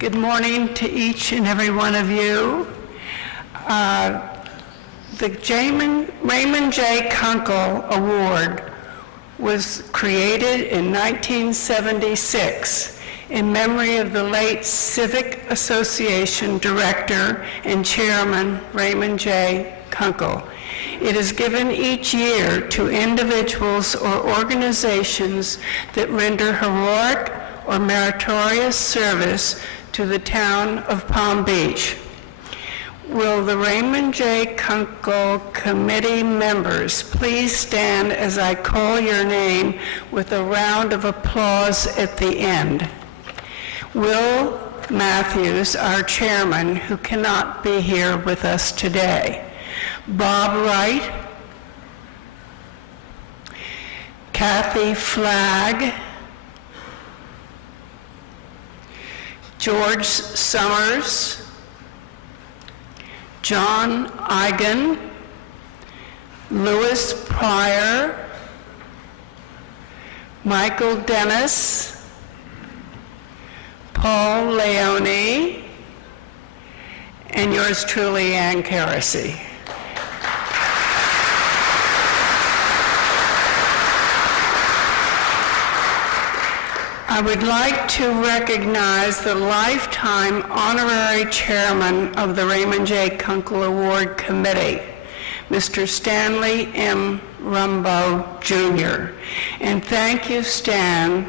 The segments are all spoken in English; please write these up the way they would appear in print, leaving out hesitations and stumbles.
Good morning to each and every one of you. The Raymond J. Kunkel Award was created in 1976 in memory of the late Civic Association Director and Chairman Raymond J. Kunkel. It is given each year to individuals or organizations that render heroic or meritorious service to the town of Palm Beach. Will the Raymond J. Kunkel Committee members please stand as I call your name with a round of applause at the end? Will Matthews, our chairman, who cannot be here with us today. Bob Wright, Kathy Flagg, George Summers, John Eigen, Louis Pryor, Michael Dennis, Paul Leone, and yours truly, Ann Carasy. I would like to recognize the lifetime honorary chairman of the Raymond J. Kunkel Award Committee, Mr. Stanley M. Rumbo, Jr. And thank you, Stan,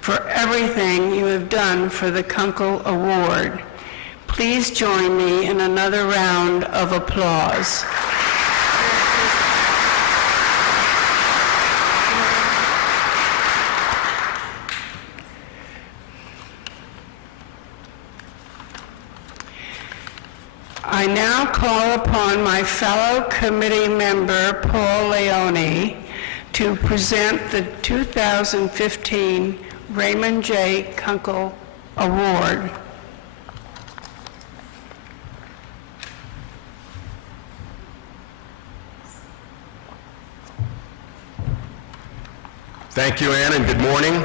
for everything you have done for the Kunkel Award. Please join me in another round of applause. I now call upon my fellow committee member, Paul Leone, to present the 2015 Raymond J. Kunkel Award. Thank you, Ann, and good morning.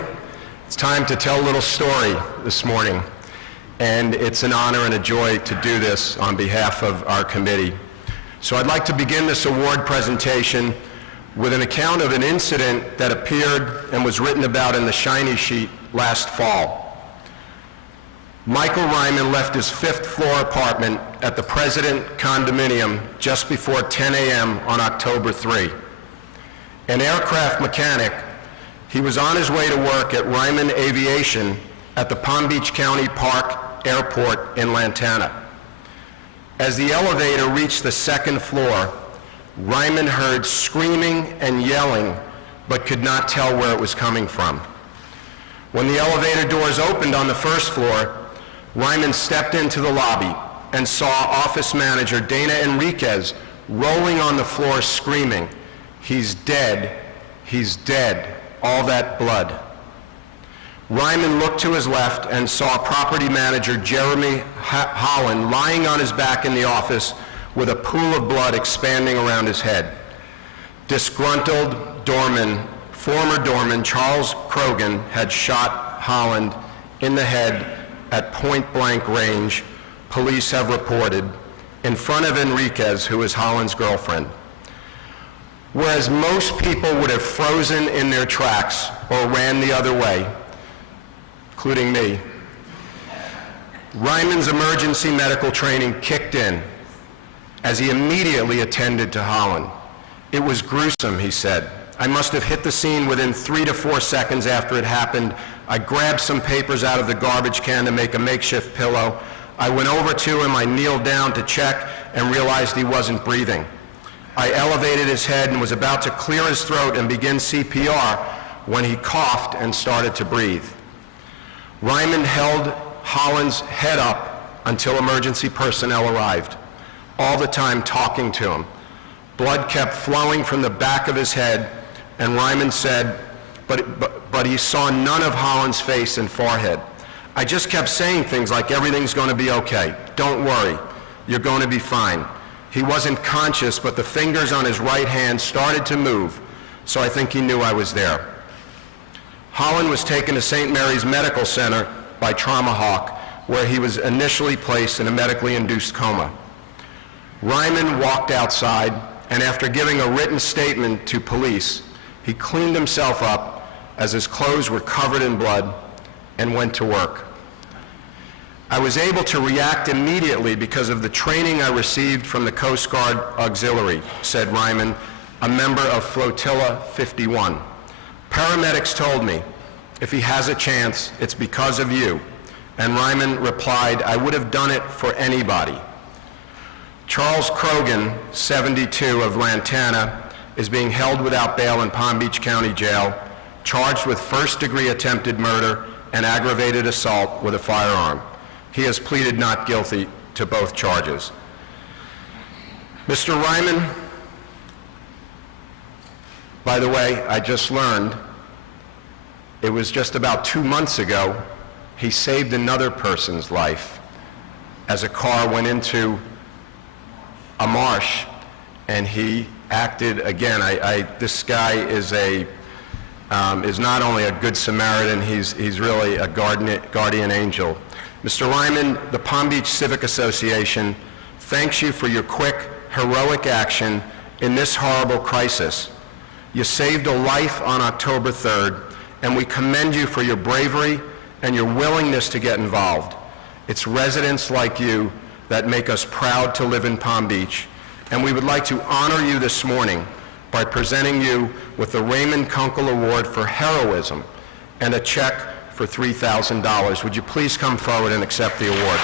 It's time to tell a little story this morning. And it's an honor and a joy to do this on behalf of our committee. So I'd like to begin this award presentation with an account of an incident that appeared and was written about in the Shiny Sheet last fall. Michael Ryman left his 5th floor apartment at the President Condominium just before 10 a.m. on October 3. An aircraft mechanic, he was on his way to work at Ryman Aviation at the Palm Beach County Park Airport in Lantana. As the elevator reached the 2nd floor, Ryman heard screaming and yelling, but could not tell where it was coming from. When the elevator doors opened on the 1st floor, Ryman stepped into the lobby and saw office manager Dana Enriquez rolling on the floor screaming, "He's dead, he's dead, all that blood." Ryman looked to his left and saw property manager Jeremy Holland lying on his back in the office with a pool of blood expanding around his head. Disgruntled former doorman Charles Krogan had shot Holland in the head at point-blank range, police have reported, in front of Enriquez, who is Holland's girlfriend. Whereas most people would have frozen in their tracks or ran the other way, including me, Ryman's emergency medical training kicked in as he immediately attended to Holland. "It was gruesome," he said. "I must have hit the scene within 3 to 4 seconds after it happened. I grabbed some papers out of the garbage can to make a makeshift pillow. I went over to him, I kneeled down to check and realized he wasn't breathing. I elevated his head and was about to clear his throat and begin CPR when he coughed and started to breathe." Ryman held Holland's head up until emergency personnel arrived, all the time talking to him. Blood kept flowing from the back of his head, and Ryman said, but he saw none of Holland's face and forehead. "I just kept saying things like, everything's going to be okay. Don't worry. You're going to be fine." He wasn't conscious, but the fingers on his right hand started to move, so I think he knew I was there. Holland was taken to St. Mary's Medical Center by Trauma Hawk, where he was initially placed in a medically induced coma. Ryman walked outside, and after giving a written statement to police, he cleaned himself up as his clothes were covered in blood and went to work. I was able to react immediately because of the training I received from the Coast Guard Auxiliary, said Ryman, a member of Flotilla 51. Paramedics told me, if he has a chance, it's because of you. And Ryman replied, I would have done it for anybody. Charles Krogan, 72, of Lantana, is being held without bail in Palm Beach County Jail, charged with first-degree attempted murder and aggravated assault with a firearm. He has pleaded not guilty to both charges. Mr. Ryman, by the way, I just learned, it was just about 2 months ago, he saved another person's life as a car went into a marsh, and he acted again. This guy is not only a good Samaritan, he's really a guardian angel. Mr. Ryman, the Palm Beach Civic Association thanks you for your quick, heroic action in this horrible crisis. You saved a life on October 3rd, and we commend you for your bravery and your willingness to get involved. It's residents like you that make us proud to live in Palm Beach, and we would like to honor you this morning by presenting you with the Raymond Kunkel Award for Heroism and a check for $3,000. Would you please come forward and accept the award?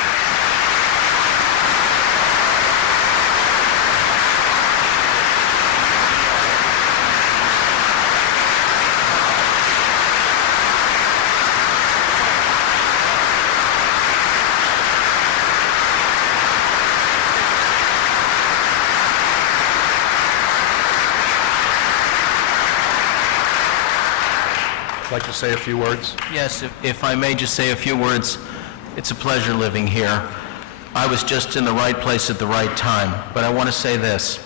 Like to say a few words? Yes, if I may just say a few words. It's a pleasure living here. I was just in the right place at the right time, but I want to say this.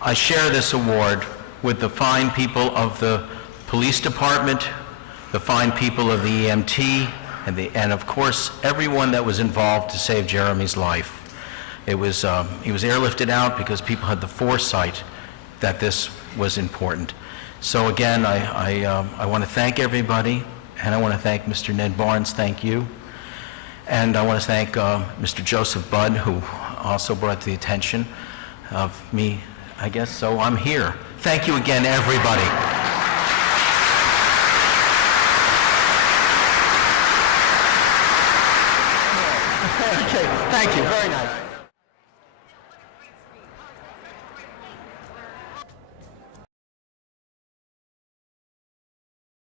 I share this award with the fine people of the police department, the fine people of the EMT, and of course, everyone that was involved to save Jeremy's life. He was airlifted out because people had the foresight that this was important. So again, I want to thank everybody, and I want to thank Mr. Ned Barnes, thank you. And I want to thank Mr. Joseph Budd, who also brought to the attention of me, I guess, so I'm here. Thank you again, everybody. Okay, thank you, very nice.